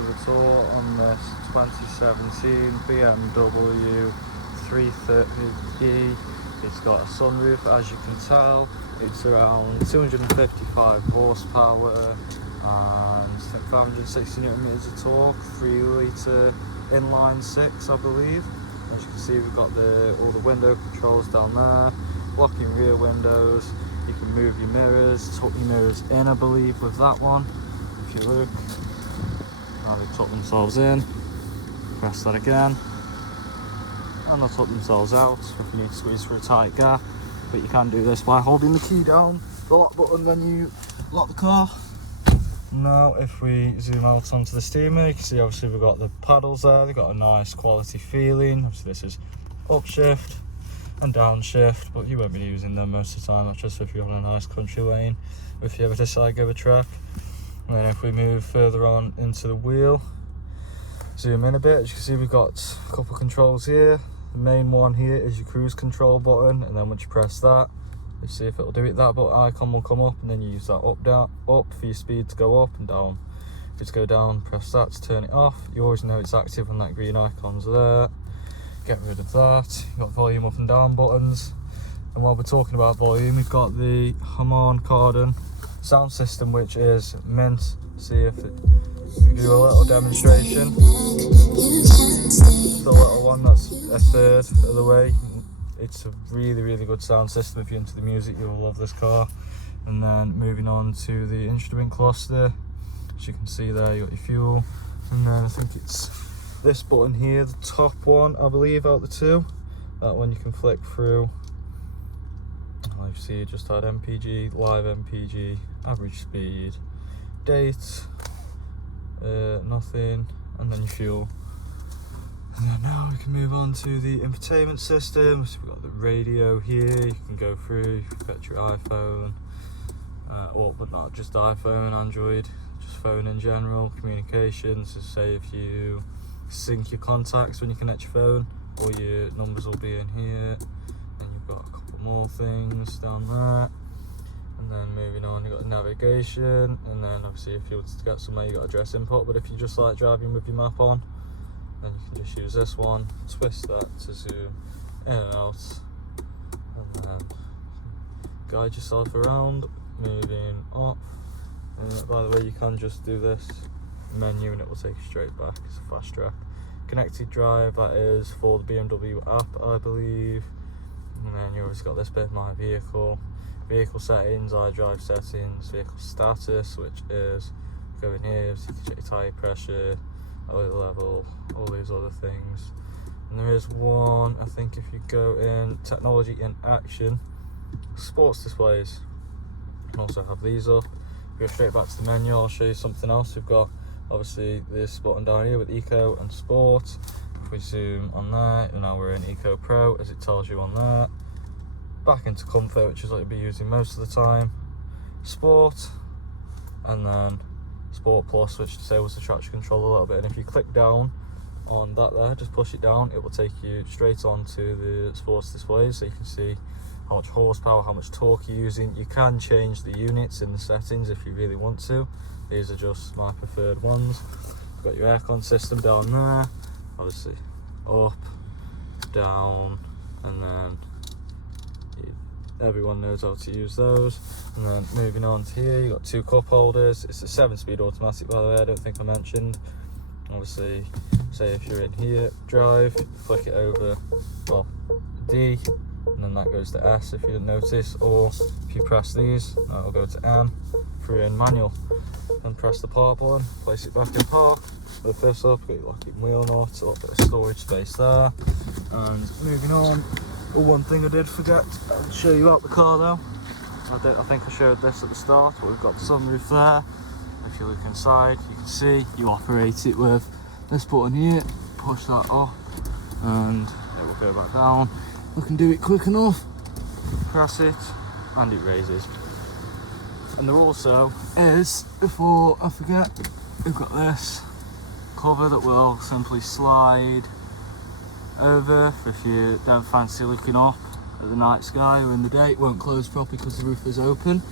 to the tour on this 2017 BMW 330e. It's got a sunroof, as you can tell. It's around 255 horsepower and 560 newton meters of torque, 3 litre inline 6, I believe. As you can see, we've got all the window controls down there, locking rear windows. You can move your mirrors, tuck your mirrors in, I believe, with that one. If you look, now they tuck themselves in. Press that again, and they'll tuck themselves out if you need to squeeze through a tight gap. But you can do this by holding the key down, the lock button, when you lock the car. Now, if we zoom out onto the steamer, you can see obviously we've got the paddles there. They've got a nice quality feeling. Obviously, this is upshift and downshift, but you won't be using them most of the time. That's just if you're on a nice country lane, if you ever decide to go a track. And then if we move further on into the wheel, zoom in a bit, as you can see, we've got a couple of controls here. The main one here is your cruise control button, and then once you press that, you see if it'll do it, that button icon will come up, and then you use that up for your speed to go up and down. If it's go down, press that to turn it off. You always know it's active when that green icon's there. Get rid of that. You've got volume up and down buttons. And while we're talking about volume, we've got the Harman Kardon sound system, which is meant, see if it do a little demonstration. The little one that's a third of the way. It's a really good sound system. If you're into the music, you'll love this car. And then moving on to the instrument cluster, as you can see there, you got your fuel, and then I think it's this button here, the top one, I believe, out the two. That one you can flick through. You see, you just had MPG, live MPG, average speed, date, nothing, and then your fuel. And then now we can move on to the infotainment system. So we've got the radio here, you can go through, you've got your iPhone, but not just iPhone, Android, just phone in general, communications. So say if you sync your contacts when you connect your phone, all your numbers will be in here. And you've got a couple more things down there. And then moving on, you've got navigation, and then obviously if you want to get somewhere, you've got address input. But if you just like driving with your map on, then you can just use this one, twist that to zoom in and out, and then guide yourself around, moving up. And by the way, you can just do this menu and it will take you straight back. It's a fast track. Connected drive, that is for the BMW app, I believe. And then you always got this bit, my vehicle settings, iDrive settings, vehicle status, which is going here, so you can check your tyre pressure, oil level, all these other things. And there is one, I think, if you go in technology in action, sports displays, you can also have these up. Go straight back to the menu, I'll show you something else. We've got obviously this button down here with Eco and Sport. If we zoom on there, and now we're in Eco Pro, as it tells you on there. Back into Comfort, which is what you'll be using most of the time. Sport, and then Sport Plus, which disables the traction control a little bit. And if you click down on that there, just push it down, it will take you straight onto the sports displays, so you can see how much horsepower, how much torque you're using. You can change the units in the settings if you really want to. These are just my preferred ones. You've got your aircon system down there, obviously up, down, and then everyone knows how to use those. And then moving on to here, you've got two cup holders. It's a 7-speed automatic, by the way, I don't think I mentioned. Obviously, say if you're in here, drive, flick it over, well, D, and then that goes to S if you didn't notice. Or if you press these, that will go to N if you're in manual. And press the park button, place it back in park, lift this up, got your locking wheel nut, a little bit of storage space there. And moving on, one thing I did forget, I'll show you out the car though. I think I showed this at the start, but we've got the sunroof there. If you look inside, you can see you operate it with this button here, push that up, and it will go back down. We can do it quick enough, press it, and it raises. And there also is, before I forget, we've got this cover that will simply slide over if you don't fancy looking up at the night sky or in the day. It won't close properly because the roof is open,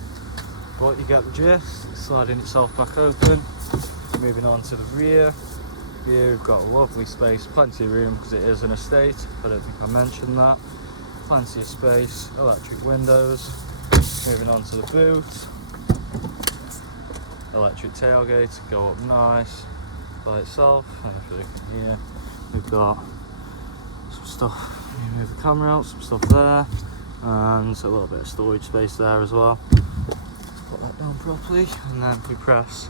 but you get the gist. It's sliding itself back open, Moving on to the rear. Here we've got a lovely space, plenty of room because it is an estate. I don't think I mentioned that. Plenty of space, electric windows. Moving on to the boot. Electric tailgate to go up nice by itself. And if you look in here, we've got some stuff. You move the camera out, some stuff there, and a little bit of storage space there as well. Put that down properly, and then if we press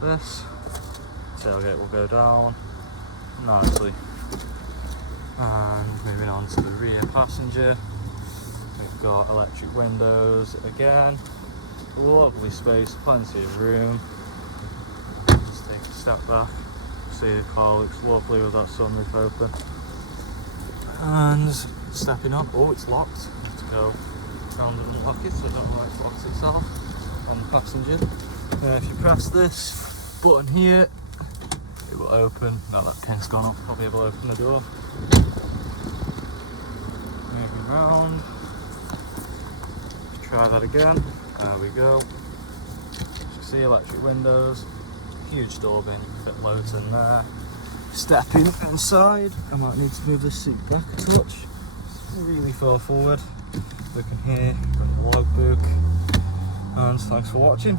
this, tailgate will go down nicely. And moving on to the rear passenger, we've got electric windows again, lovely space, plenty of room. Just take a step back, see the car looks lovely with that sunroof open. And stepping up, oh, it's locked. I have to go round and unlock it, so I don't know why it's locked itself on the passenger. If you press this button here, it will open. Now that pin's gone up, probably able to open the door. Moving round. Try that again. There we go. As you see, electric windows, huge door bin, you can fit loads in there. Stepping inside, I might need to move this seat back a touch. It's really far forward. Looking here, got the logbook. And thanks for watching.